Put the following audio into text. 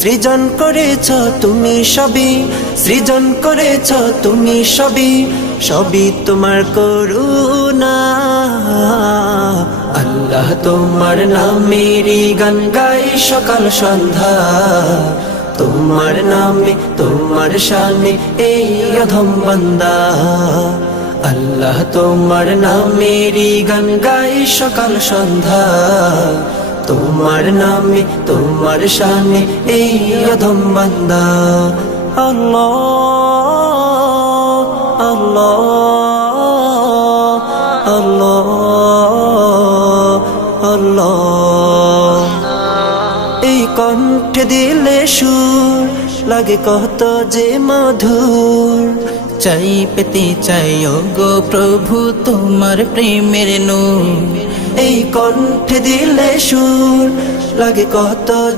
সৃজন করেছ তুমি সবই, সৃজন করেছ তুমি সবই, সবই তোমার করুণা। আল্লাহ তোমার নামেরই গান গাই সকাল সন্ধ্যা, তোমার নামে তোমার শানে এই অধম বান্দা। আল্লাহ তোমার নামেরই গান গাই সকাল সন্ধ্যা, তোমার নামে তোমার শানে এই অধম বান্দা। আল্লাহ আল্লাহ আল্লাহ আল্লাহ। এই কণ্ঠে দিলে সুর লাগে কত যে মধুর, চাই পেতে চাই ওগো প্রভু তোমার প্রেমের নূর। এই কণ্ঠে দিলে সুর লাগে কত যে